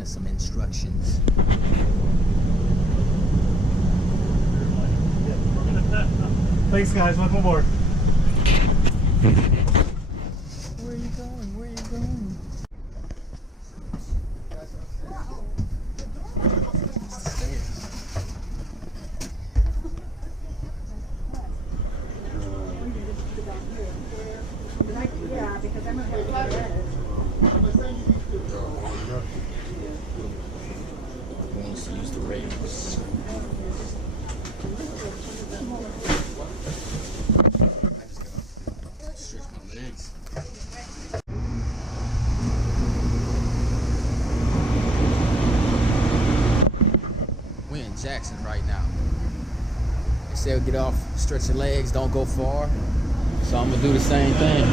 giving us some instructions. Thanks, guys. Welcome aboard. Where are you going? Where are you going? Yeah, because I'm going to Wants to use the rails. Stretch my legs. We're in Jackson right now. They said get off, stretch your legs, don't go far. So I'm gonna do the same thing.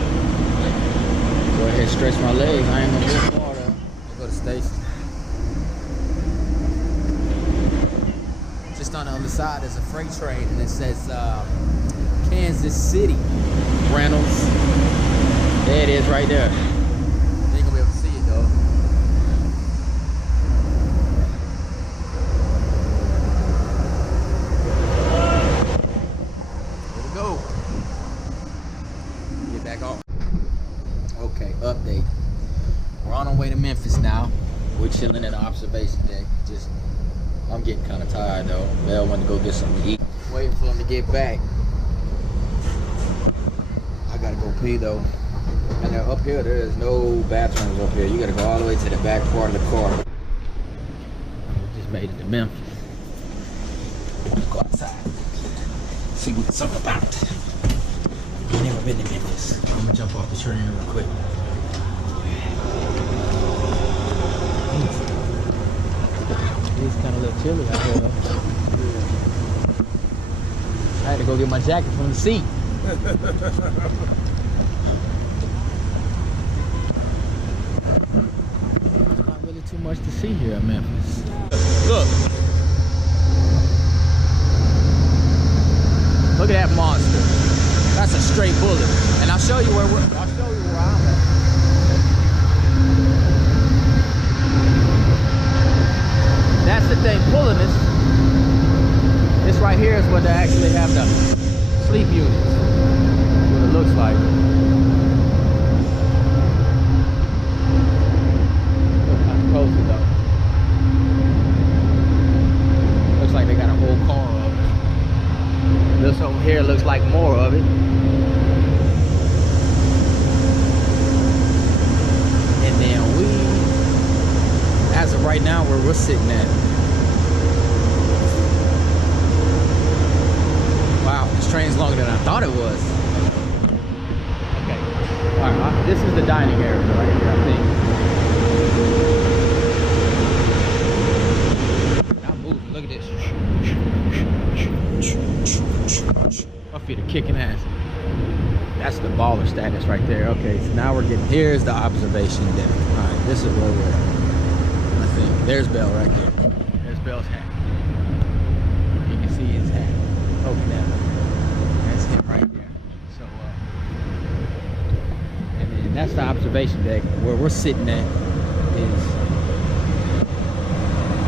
Go ahead, stretch my legs. I ain't gonna go far though. I'll go to the station. Just on the other side there's a freight train and it says Kansas City Reynolds. There it is right there. You ain't gonna be able to see it though. Here we go. Get back off. Okay, update. We're on our way to Memphis now. We're chilling at the observation deck. I'm getting kind of tired though. Belle went to go get something to eat. Waiting for him to get back. I gotta go pee though. And up here, there is no bathrooms up here. You gotta go all the way to the back part of the car. Just made it to Memphis. Let's go outside. See what it's all about. I've never been to Memphis. I'm gonna jump off the train real quick. It's kind of a little chilly out here though. I had to go get my jacket from the seat. Not really too much to see here in Memphis. Look. Look at that monster. That's a straight bullet. And I'll show you where I'm at. That's the thing pulling us. This right here is where they actually have the sleep units. What it looks like. Looks kind of cozy though. Looks like they got a whole car of it. This over here looks like more of it. And then as of right now, where we're sitting at. Wow, this train's longer than I thought it was. Okay. Alright, this is the dining area right here, I think. Now move, look at this. My feet are kicking ass. That's the baller status right there. Okay, so now we're getting, here's the observation deck. Alright, this is where we're at. There's Belle right there. There's Belle's hat. You can see his hat. Poking down. That's him right there. So, and then that's the observation deck. Where we're sitting at is,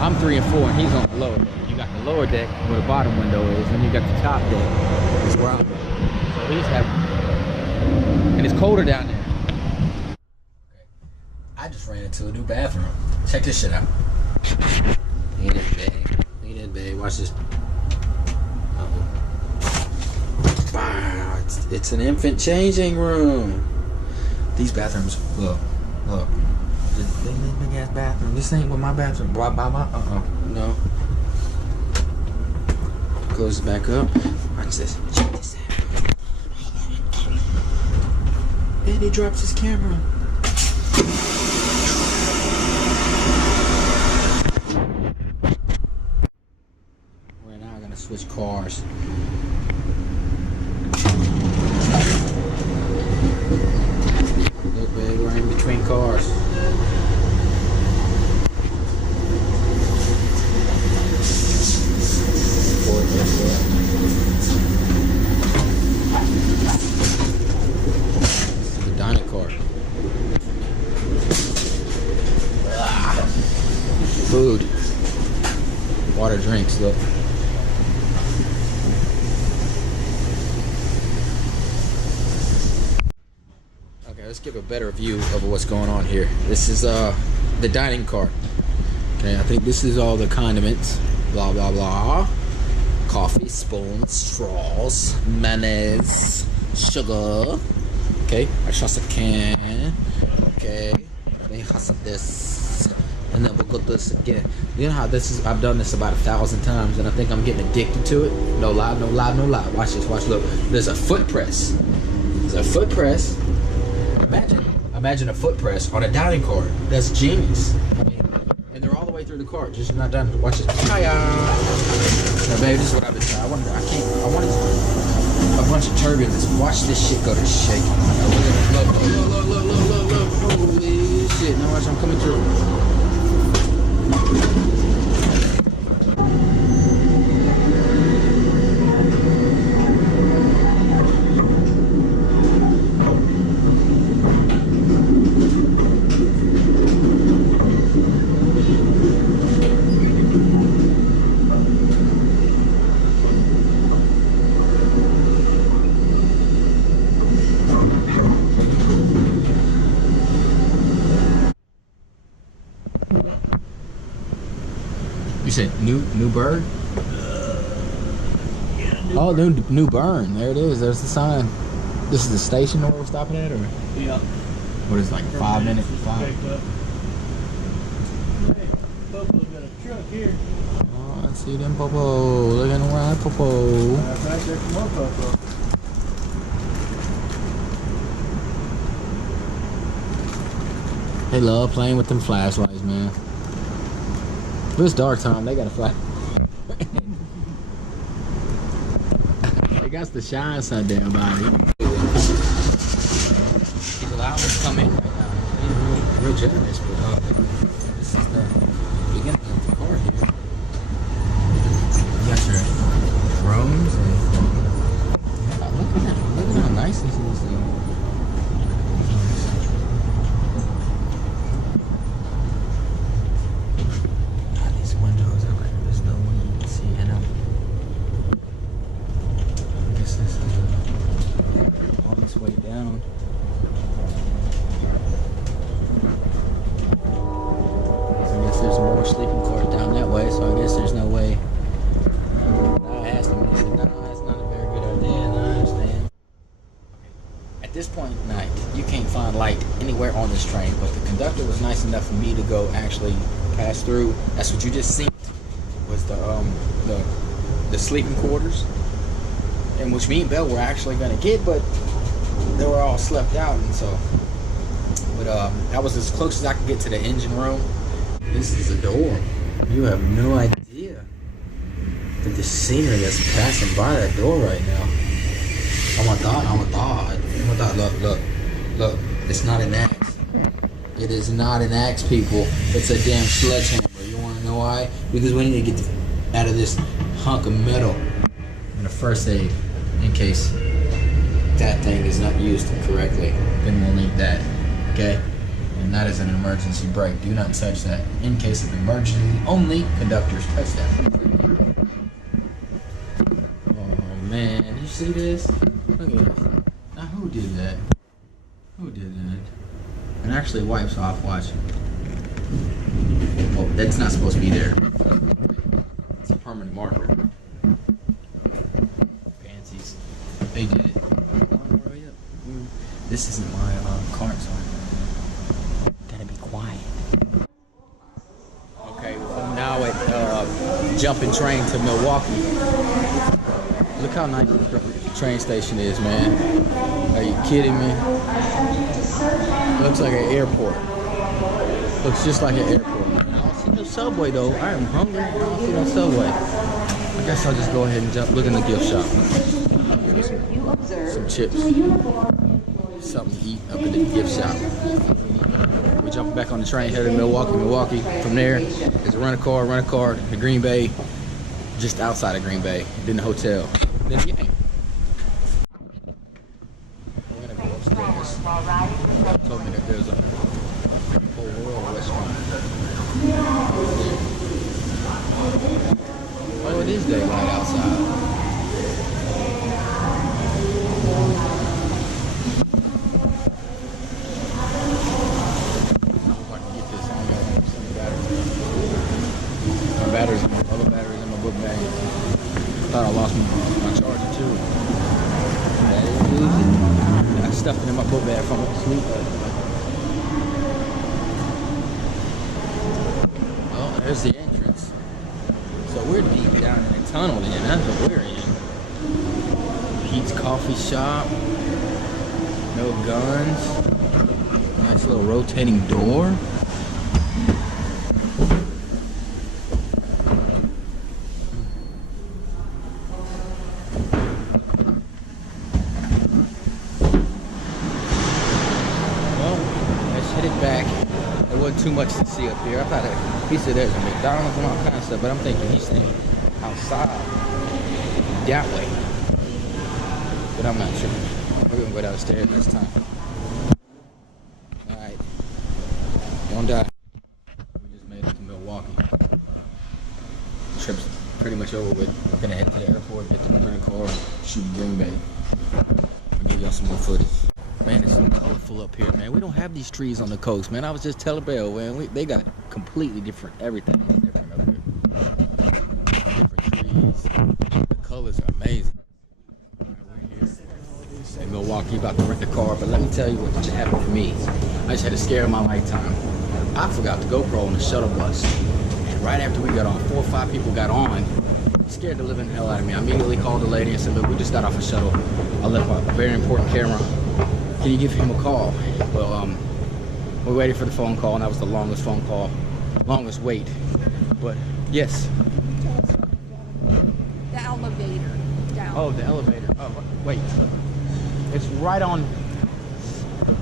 I'm 3 and 4 and he's on the lower deck. You got the lower deck where the bottom window is, and you got the top deck. Is where I'm at. So he's having, and it's colder down there. Okay. I just ran into a new bathroom. Check this shit out. Look at this bag. Look at that bag. Watch this. Wow, it's an infant changing room. These bathrooms, look. This big ass bathroom. This ain't what my bathroom. No. Close it back up. Watch this. Check this out. And he drops his camera. Switch cars. Look, babe, we're in between cars. The dining car. food. Water, drinks, look. Okay, let's give a better view of what's going on here. This is the dining cart. Okay, I think this is all the condiments. Blah, blah, blah. Coffee, spoons, straws, mayonnaise, sugar. Okay, I trust a can. Okay, then have this, and then we'll go through this again. You know how this is? I've done this about 1,000 times, and I think I'm getting addicted to it. No lie, no lie, no lie. Watch this. Watch. Look, there's a foot press. There's a foot press. Imagine a foot press on a dining cart. That's genius. I mean, and they're all the way through the cart. Just not done. Watch this. Hiya. Now, baby, this is what I've been trying. I wanted a bunch of turbulence. Watch this shit go to shake. Look. Holy shit. Now watch, I'm coming through. You said new bird? Oh, new burn. There it is. There's the sign. This is the station where we're stopping at, or? Yeah. What is it, like 5 minutes? 5? Hey, Popo's got a truck here. Oh, I see them Popo. Look at them ride Popo. That's right there from our Popo. They love playing with them flashlights, man. If it's dark time, they got a flash. They got the shine sun damn body. He's allowed us to come in right now. He's real generous, but this is the beginning of the car here. You got your rooms and look at how nice this is. Way down. I guess there's more sleeping cart down that way, so I guess there's no way. I asked him, and he said, no, that's not a very good idea, and I understand. At this point in night, you can't find light anywhere on this train, but the conductor was nice enough for me to go actually pass through. That's what you just seen, was the sleeping quarters, and which me and Belle were actually gonna get, but they were all slept out, and so, but that was as close as I could get to the engine room. This is a door. You have no idea the scenery that's passing by that door right now. Oh my god, look, it's not an axe. It is not an axe, people. It's a damn sledgehammer. You wanna know why? Because we need to get out of this hunk of metal and a first aid in case that thing is not used correctly. Then we'll need that, okay? And that is an emergency brake. Do not touch that. In case of emergency, only conductors touch that. Oh man, you see this? Look at this. Now who did that? Who did that? It actually wipes off, watch. Oh, that's not supposed to be there. It's a permanent marker. Fancies. They did it. This isn't my cart, so gotta be quiet. Okay, so now at jumping train to Milwaukee. Look how nice the train station is, man. Are you kidding me? Looks like an airport. Looks just like an airport. I don't see no subway though. I am hungry. I don't see no subway. I guess I'll just go ahead and jump. Look in the gift shop. Some chips. Something to eat up in the gift shop. We're jumping back on the train, headed to Milwaukee. From there is a rent a car to Greenbay, just outside of Greenbay, then the hotel. Then yeah. We're gonna go upstairs. Told me that there's a whole world restaurant. stay right outside. Batteries, other batteries in my book bag. Thought I lost my charger too. I stuffed it in my book bag from sleep. Well, there's the entrance. So we're deep down in the tunnel then. That's what we're in. Pete's Coffee Shop. No guns. Nice little rotating door. Back. There wasn't too much to see up here. I thought he said there's a McDonald's and all kinds of stuff, but I'm thinking he's staying outside that way. But I'm not sure. We're gonna go downstairs this time. Alright. Don't die. We just made it to Milwaukee. The trip's pretty much over with. We're gonna head to the airport, get the rental car, shoot Greenbay. I'll give y'all some more footage. Man, it's so colorful up here, man. We don't have these trees on the coast, man. I was just telling Belle, man, they got completely different, everything is different up here. Different trees. The colors are amazing. We're here in Milwaukee, about to rent the car, but let me tell you what just happened to me. I just had a scare of my lifetime. I forgot the GoPro on the shuttle bus. And right after we got on, 4 or 5 people got on. It scared the living hell out of me. I immediately called the lady and said, look, we just got off a shuttle. I left my very important camera. Can you give him a call? Well, we waited for the phone call, and that was the longest phone call, longest wait. But yes. The elevator down. Oh, the elevator. Oh, wait. It's right on.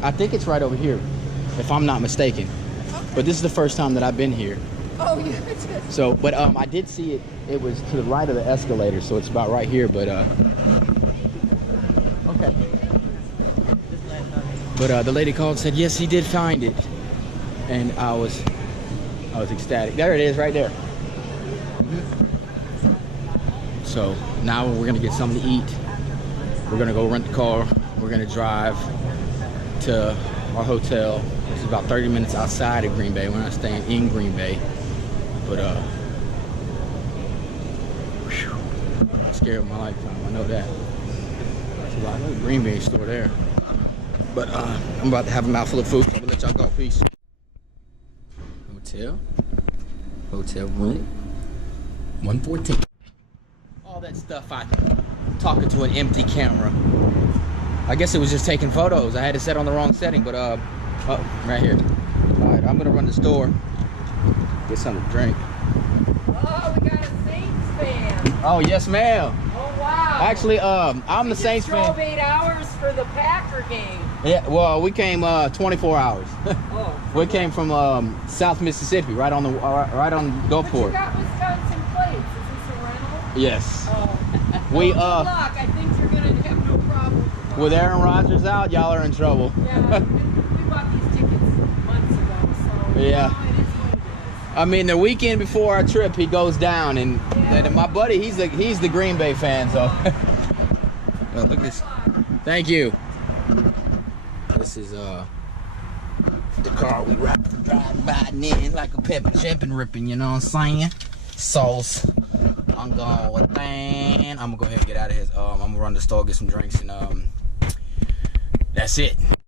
I think it's right over here, if I'm not mistaken. Okay. But this is the first time that I've been here. Oh, yeah. So, but I did see it. It was to the right of the escalator, so it's about right here. But okay. But the lady called and said, yes, he did find it. And I was ecstatic. There it is, right there. So now we're gonna get something to eat. We're gonna go rent the car. We're gonna drive to our hotel. It's about 30 minutes outside of Green Bay. We're not staying in Green Bay. But scared of my lifetime, I know that. There's a lot of Green Bay store there. But I'm about to have a mouthful of food. I'm gonna let y'all go. Peace. Hotel room 114. All that stuff talking to an empty camera. I guess it was just taking photos. I had it set on the wrong setting, but oh, right here. All right, I'm gonna run the store, get something to drink. Oh, we got a Saints fan. Oh yes, ma'am. Oh wow. Actually, I'm the Saints fan. Drove 8 hours for the Packer game. Yeah, well, we came 24 hours. Oh. We came from South Mississippi, right on Gulfport. But you got Wisconsin plates. Is this a rental? Yes. Oh. We Good luck. I think you're gonna have no problem. With Aaron Rodgers out, y'all are in trouble. Yeah, we bought these tickets months ago, so Yeah. now it is what it is. I mean, the weekend before our trip, he goes down, and my buddy, he's the Green Bay fan, so. Well, look at this. Thank you. This is the car we driving in like a pepper jumping ripping, you know what I'm saying? Sauce. I'm going with that. I'm gonna go ahead and get out of here. I'm gonna run to the store, get some drinks, and that's it.